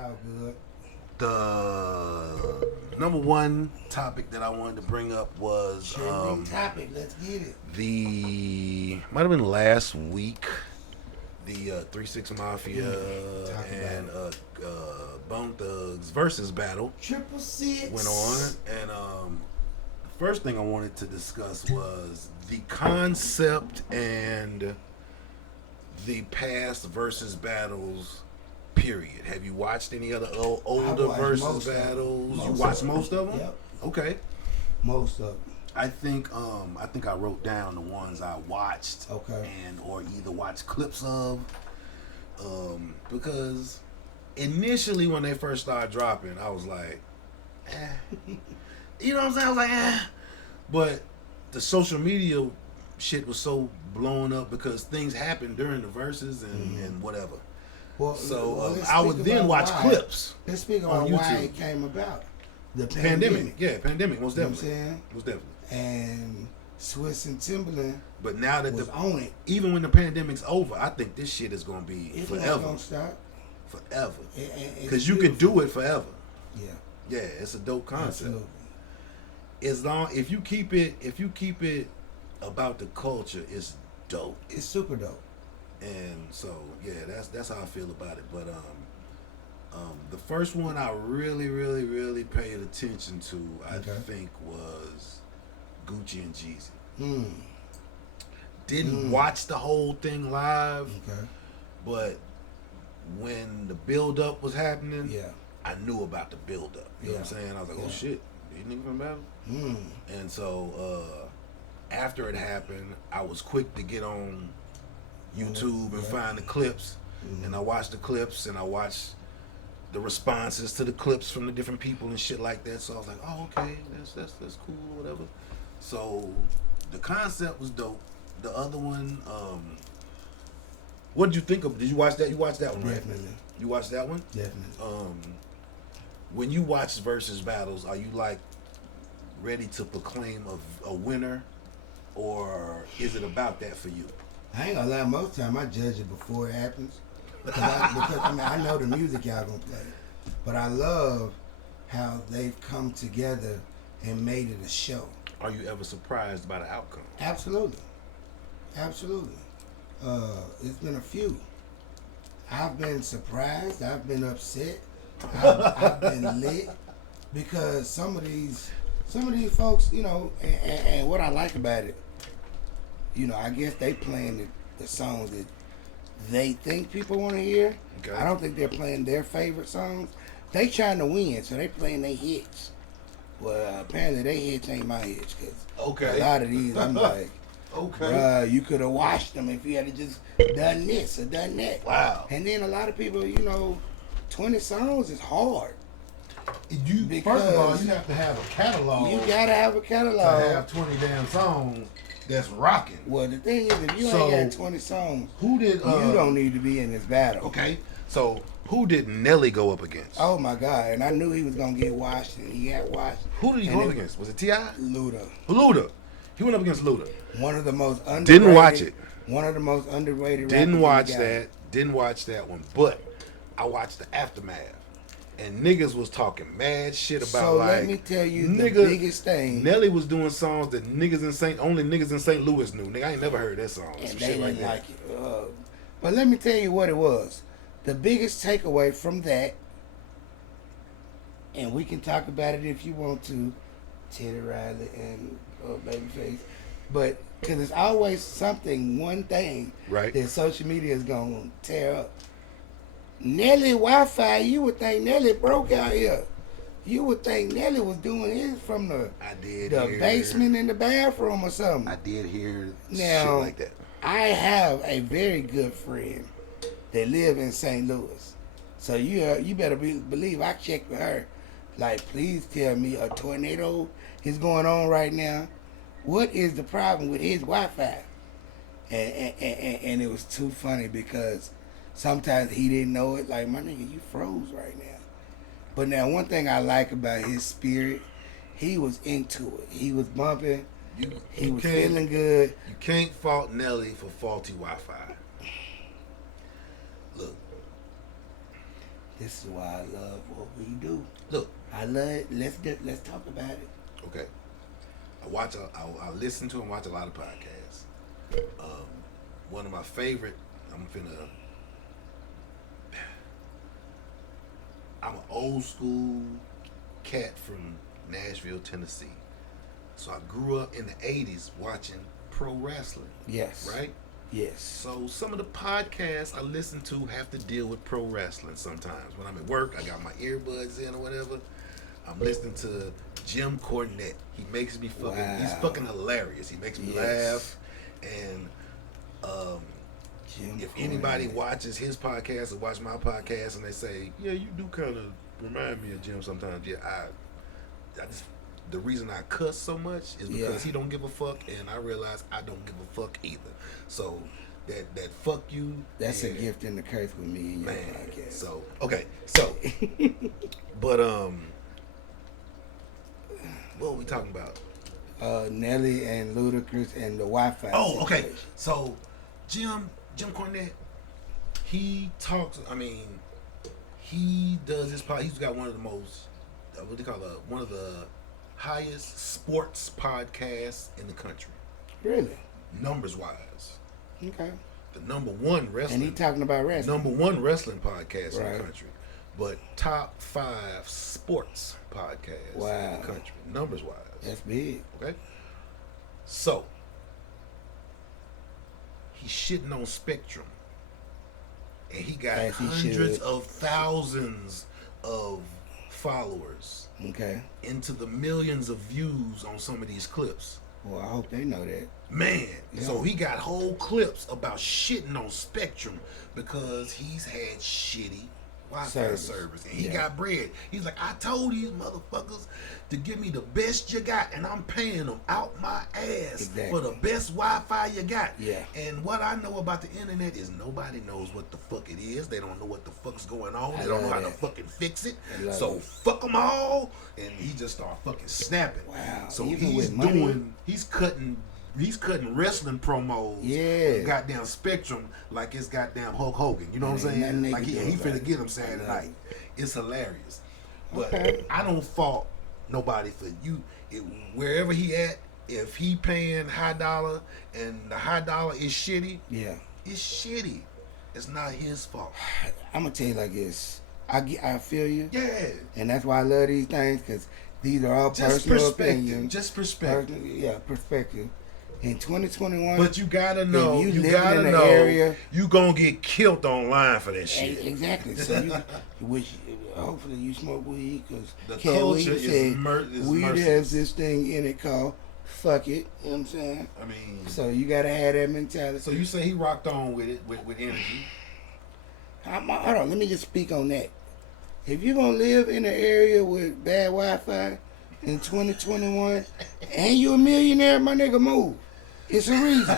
all good. The number one topic that I wanted to bring up was topic. Let's get it. Might have been last week. The 3-6 Mafia and Bone Thugs Verzuz Battle 666 went on, and the first thing I wanted to discuss was the concept and the past Verzuz battles. Period. Have you watched any other older Verzuz battles? You watched most of them? Yep. Okay. Most of them. I think I wrote down the ones I watched, or either watched clips of, because initially when they first started dropping, I was like, you know what I'm saying? I was like, but the social media shit was so blown up because things happened during the verses and whatever. Well, I would then watch clips. Let's speak about why it came about. The pandemic. Yeah, pandemic, most definitely. You know what I'm saying? Most definitely. And Swiss and Timberland but now that was on it. Even when the pandemic's over, I think this shit is going to be it's forever. It's not going to stop. Forever. Because you could do it forever. Yeah. Yeah, it's a dope concept. Absolutely. As long if you keep it about the culture, it's dope. It's super dope. And so yeah, that's how I feel about it. But the first one I really paid attention to, I think, was Gucci and Jeezy. Didn't watch the whole thing live, but when the build up was happening, I knew about the build up. You know what I'm saying? I was like, oh shit, these niggas from battle. And so after it happened, I was quick to get on YouTube and find the clips, and I watched the clips and I watched the responses to the clips from the different people and shit like that. So I was like, oh okay, that's cool, whatever. So the concept was dope. The other one, what did you think of? Did you watch that? You watched that one, right? Definitely. You watched that one? Definitely. When you watch Verzuz battles, are you like ready to proclaim a winner, or is it about that for you? I ain't gonna lie, most of the time I judge it before it happens. Because I know the music y'all gonna play. But I love how they've come together and made it a show. Are you ever surprised by the outcome? Absolutely. Absolutely. It's been a few. I've been surprised. I've been upset. I've been lit. Because some of these folks, you know, and what I like about it, you know, I guess they playing the songs that they think people want to hear. Okay. I don't think they're playing their favorite songs. They trying to win, so they playing their hits. Well, apparently their hits ain't my hits, because a lot of these, I'm like, you could have watched them if you had just done this or done that. Wow. And then a lot of people, you know, 20 songs is hard. First of all, you have to have a catalog. You gotta have a catalog. To have 20 damn songs that's rocking. Well, the thing is, if you ain't got 20 songs, you don't need to be in this battle. Okay, so who did Nelly go up against? Oh my God, and I knew he was gonna get washed, and he got washed. Who did he go up against? Was it T.I.? Luda. He went up against Luda. One of the most underrated. Didn't watch it. One of the most underrated. Didn't watch that. Didn't watch that one. But I watched the aftermath. And niggas was talking mad shit about so let me tell you the biggest thing. Nelly was doing songs that only niggas in St. Louis knew. Nigga, I ain't never heard that song. And some they shit didn't like it. But let me tell you what it was. The biggest takeaway from that, and we can talk about it if you want to, Teddy Riley and Babyface, but because it's always one thing that social media is going to tear up. Nelly Wi-Fi, you would think Nelly broke out here. You would think Nelly was doing his from the basement in the bathroom or something. I did hear shit like that. I have a very good friend that live in St. Louis. So you better believe I checked with her. Like, please tell me a tornado is going on right now. What is the problem with his Wi-Fi? And it was too funny because sometimes he didn't know it. Like, my nigga, you froze right now. But now, one thing I like about his spirit, he was into it. He was bumping. He was feeling good. You can't fault Nelly for faulty Wi-Fi. Look, This is why I love what we do. Look, I love it. Let's talk about it. okay. I listen to and watch a lot of podcasts. One of my favorite, I'm an old school cat from Nashville, Tennessee. So I grew up in the 80s watching pro wrestling. Yes. Right? Yes. So some of the podcasts I listen to have to deal with pro wrestling sometimes. When I'm at work, I got my earbuds in or whatever. I'm listening to Jim Cornette. He makes me he's fucking hilarious. He makes me laugh. And if anybody watches his podcast or watch my podcast and they say, yeah, you do kind of remind me of Jim sometimes. Yeah, I just, the reason I cuss so much is because he don't give a fuck, and I realize I don't give a fuck either. So that fuck you. That's a gift and a curse with me and your podcast. So okay, so but what were we talking about? Nelly and Ludacris and the Wi-Fi. Oh, okay. situation. So Jim Cornette, he talks. I mean, he does his podcast. He's got one of the most what do you call it? One of the highest sports podcasts in the country. Really? Numbers wise. Okay. The number one wrestling. And he talking about wrestling. Number one wrestling podcast in the country. But top 5 sports podcasts in the country. Numbers wise. That's big. Okay. So he's shitting on Spectrum. And he got hundreds of thousands of followers. Okay. Into the millions of views on some of these clips. Well, I hope they know that. Man, so he got whole clips about shitting on Spectrum because he's had shitty Wi-Fi service. And he got bread. He's like, I told these motherfuckers to give me the best you got, and I'm paying them out my ass for the best Wi-Fi you got. Yeah. And what I know about the internet is nobody knows what the fuck it is. They don't know what the fuck's going on. They don't know how to fucking fix it. So fuck them all. And he just started fucking snapping. Wow. So he's cutting wrestling promos. Yeah. Goddamn Spectrum like it's goddamn Hulk Hogan. You know what I'm saying? Like he finna get him Saturday night. It's hilarious. But I don't fault nobody for you. Wherever he at, if he paying high dollar and the high dollar is shitty, it's shitty. It's not his fault. I'm gonna tell you like this. I feel you. Yeah. And that's why I love these things, because these are all personal opinions. Just perspective. Perspective. In 2021, but you gotta know, area, you gonna get killed online for that shit. Exactly. So hopefully you smoke weed, because the culture is weed has this thing in it called fuck it. You know what I'm saying? I mean, so you gotta have that mentality. So you say he rocked on with it with energy. Hold on, let me just speak on that. If you're gonna live in an area with bad Wi-Fi in 2021 and you're a millionaire, my nigga, move. It's a reason.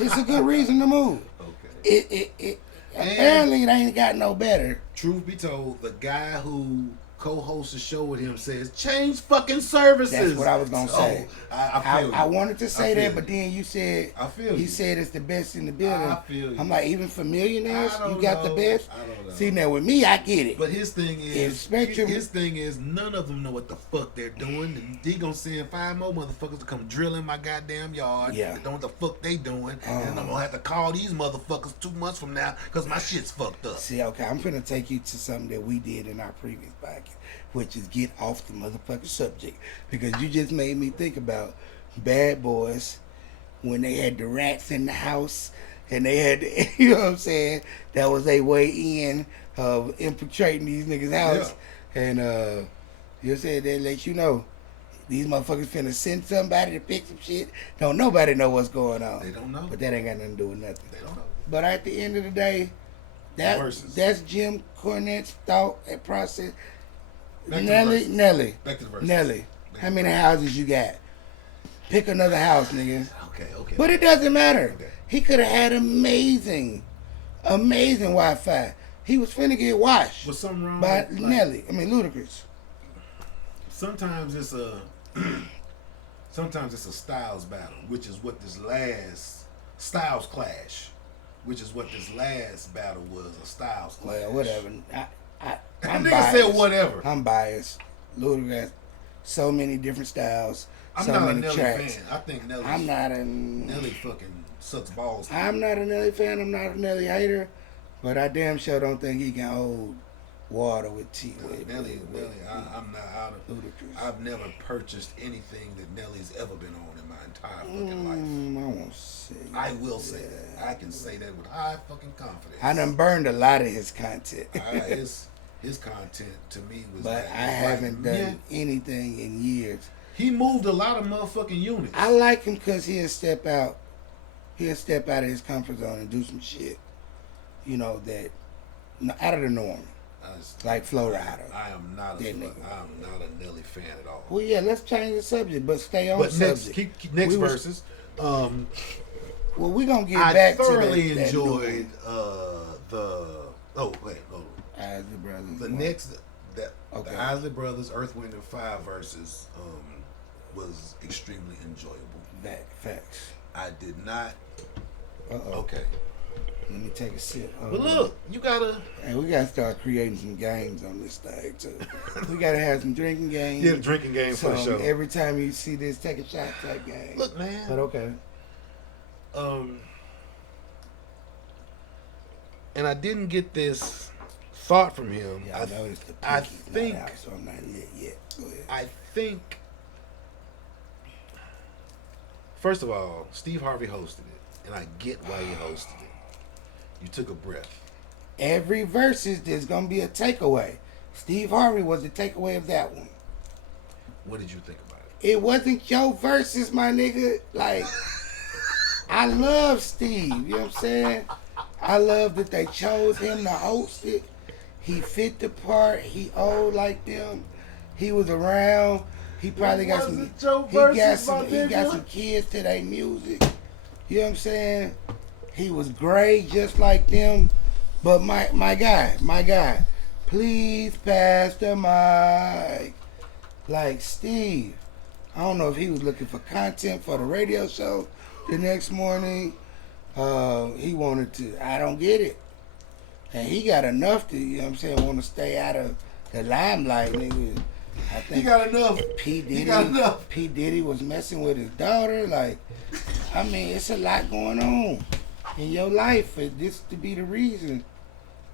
It's a good reason to move. Okay. It apparently it ain't got no better. Truth be told, the guy who co-hosts the show with him says change fucking services. That's what I was gonna say. I wanted to say that, but then you said he said it's the best in the building. I feel you. I'm like, even for millionaires, you got the best. I don't know. See, now with me, I get it. But his thing is, none of them know what the fuck they're doing. And he gonna send 5 more motherfuckers to come drill in my goddamn yard. Yeah. They don't know what the fuck they doing, and I'm gonna have to call these motherfuckers 2 months from now because my shit's fucked up. See, okay, I'm gonna take you to something that we did in our previous podcast, which is get off the motherfucking subject, because you just made me think about Bad Boys when they had the rats in the house and they had, you know what I'm saying, that was their way in of infiltrating these niggas' house. Yeah. And you said that let you know these motherfuckers finna send somebody to fix some shit. Don't nobody know what's going on. They don't know. But that ain't got nothing to do with nothing. They don't know. But at the end of the day, that's Jim Cornette's thought and process. Nelly. Back to the verses. Nelly. How many houses you got? Pick another house, nigga. Okay. But it doesn't matter. Okay. He could have had amazing Wi-Fi. He was finna get washed. Was something wrong by Nelly? I mean, Ludacris. Sometimes it's a styles battle, which is what this last styles clash, which is what this last battle was, a styles clash. Well, whatever. I'm nigga biased. said whatever. I'm biased. Luda got so many different styles. I'm so not many a Nelly tracks. fan. I think Nelly. I'm not a Nelly fucking sucks balls. I'm not a Nelly fan. I'm not a Nelly hater. But I damn sure don't think he can hold water with T. Nelly, I'm not out of. Ludacris. I've never purchased anything that Nelly's ever been on in my entire fucking life. I won't say. I will say that. I can say that with high fucking confidence. I done burned a lot of his content. His content to me was. But I haven't done anything in years. He moved a lot of motherfucking units. I like him because he'll step out. He'll step out of his comfort zone and do some shit. You know that out of the norm. Like Flow Rider. I am not a Nelly fan at all. Well, yeah, let's change the subject, but stay on subject. Next verses. Well, we're gonna get back to that. I thoroughly enjoyed Isley Brothers. The Isley Brothers, Earth, Wind and Fire verses was extremely enjoyable. Facts. I did not. Okay. Let me take a sip. But look, you gotta. Hey, we gotta start creating some games on this thing too. We gotta have some drinking games. Yeah, drinking games for the show. Every time you see this, take a shot type game. Look, man. But okay. And I didn't get this thought from him. Yeah, I noticed the I pinky's think. not out, so I'm not lit yet. Go ahead. I think. First of all, Steve Harvey hosted it, and I get why he hosted it. You took a breath. Every verses, there's gonna be a takeaway. Steve Harvey was the takeaway of that one. What did you think about it? It wasn't your verses, my nigga. Like, I love Steve. You know what I'm saying? I love that they chose him to host it. He fit the part. He old like them. He was around. He probably got some. He got some kids to their music. You know what I'm saying? He was great, just like them. But my guy, please pass the mic. Like Steve, I don't know if he was looking for content for the radio show the next morning. He wanted to. I don't get it. And he got enough to, you know what I'm saying, want to stay out of the limelight, nigga. I think he got enough. P. Diddy was messing with his daughter. Like, I mean, it's a lot going on in your life for this to be the reason.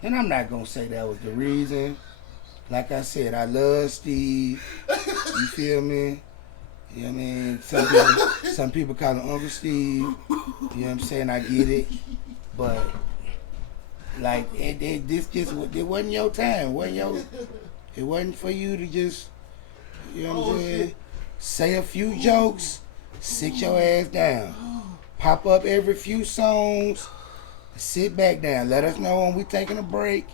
And I'm not going to say that was the reason. Like I said, I love Steve. You feel me? You know what I mean? Some people call him Uncle Steve. You know what I'm saying? I get it. But, like, it wasn't your time. It wasn't for you to just, you know what I'm saying? Say a few jokes, sit your ass down. Pop up every few songs, sit back down. Let us know when we taking a break.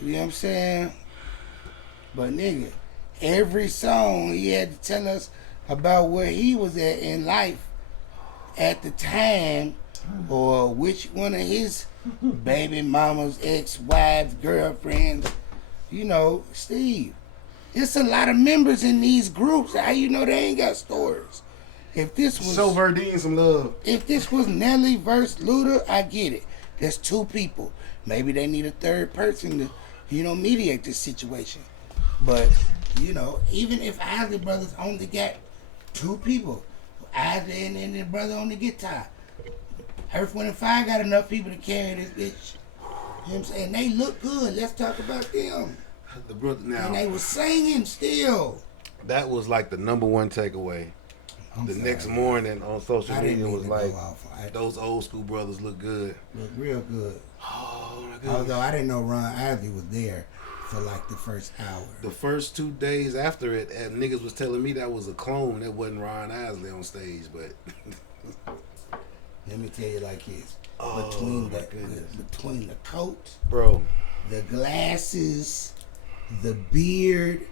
You know what I'm saying? But nigga, every song he had to tell us about where he was at in life at the time, or which one of his baby mamas, ex-wives, girlfriends. You know, Steve, it's a lot of members in these groups. How you know they ain't got stories? If this was show Verdine some love. If this was Nelly versus Luda, I get it. There's two people. Maybe they need a third person to, you know, mediate this situation. But, you know, even if Isley Brothers only got two people, Isley and their brother on the guitar, Earth, Wind and Fire got enough people to carry this bitch. You know what I'm saying? They look good. Let's talk about them. The brother now. And they was singing still. That was like the number one takeaway. Next morning on social media was like, those old school brothers look good. Look real good. Oh my God. Although I didn't know Ron Isley was there for like the first hour. The first 2 days after it, and niggas was telling me that was a clone. That wasn't Ron Isley on stage, but let me tell you like this. Between the coat, bro, the glasses, the beard.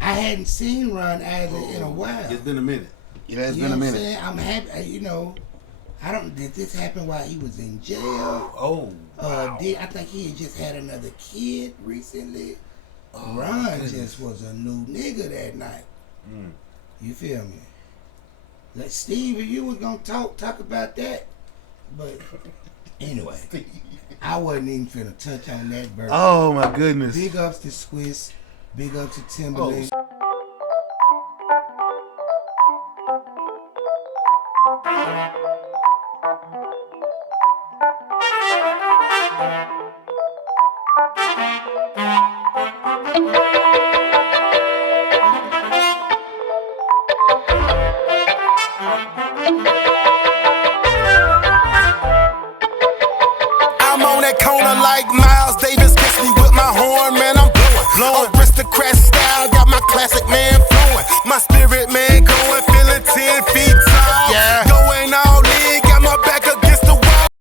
I hadn't seen Ron Isley in a while. It's been a minute. Yeah, it's been a minute. Saying? I'm happy. You know, did this happen while he was in jail? Oh, wow. I think he had just had another kid recently. Ron just was a new nigga that night. You feel me? Like Steve, if you was gonna talk about that, but Anyway, I wasn't even finna touch on that verse. Oh my goodness. Big ups to Swiss. Big ups to Timberlake. I'm on that corner like Miles Davis, kiss me with my horn, man, I'm blowing.